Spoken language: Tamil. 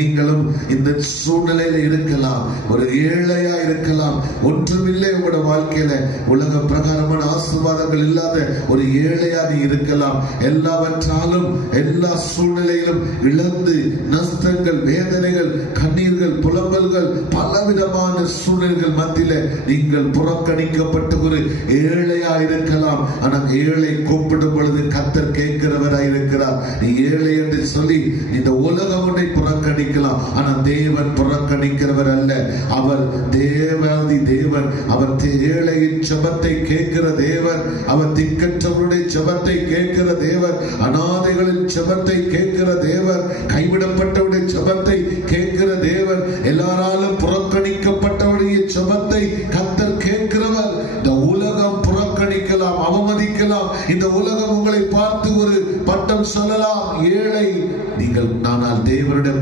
நீங்களும் இந்த சூழ்நிலையில இருக்கலாம், ஒரு ஏழையா இருக்கலாம், ஒன்றுமில்லை உங்களோட வாழ்க்கையில உலக பிரகாரமான ஆசீர்வாதங்கள் இல்லாத ஒரு ஏழையா நீ இருக்கலாம். எல்லாவற்றாலும் எல்லா சூழ்நிலையிலும் இழந்து நஷ்டங்கள், வேதனைகள், கண்ணீர்கள், புலம்பல்கள், பலவிதமான சூழ்நிலைகள் மத்தியில நீங்கள் புறக்கணிக்கப்பட்ட ஒரு ஏழையா இருக்கலாம். ஆனால் ஏழை கூப்பிடும் பொழுது கர்த்தர் கேட்கிறவராய் இருக்கிறார். நீ ஏழை என்று சொல்லி இந்த உலகம் உன்னை புறக்கணி, ஆனால் தேவன் புறக்கணிக்கிறவர் அல்ல. அவர் தேவாதி தேவன். அவர் ஏழையின் ஜெபத்தை கேட்கிற தேவன். அவர் திக்கற்றவருடைய ஜெபத்தை கேட்கிற தேவன். அநாதைகளின் ஜெபத்தை கேட்கிற தேவன். கைவிடப்பட்டவருடைய ஜெபத்தை கேட்கிற தேவன். எல்லாராலும் புறக்கணிக்கப்பட்டவருடைய ஜெபத்தை கர்த்தர் கேட்கிறவர். இந்த உலகம் புறக்கணிக்கலாம், அவமதிக்கலாம். இந்த உலகம் உங்களை பார்த்து ஒரு பட்டம் சொல்லலாம், ஏழை நீங்கள். ஆனால் தேவனுடைய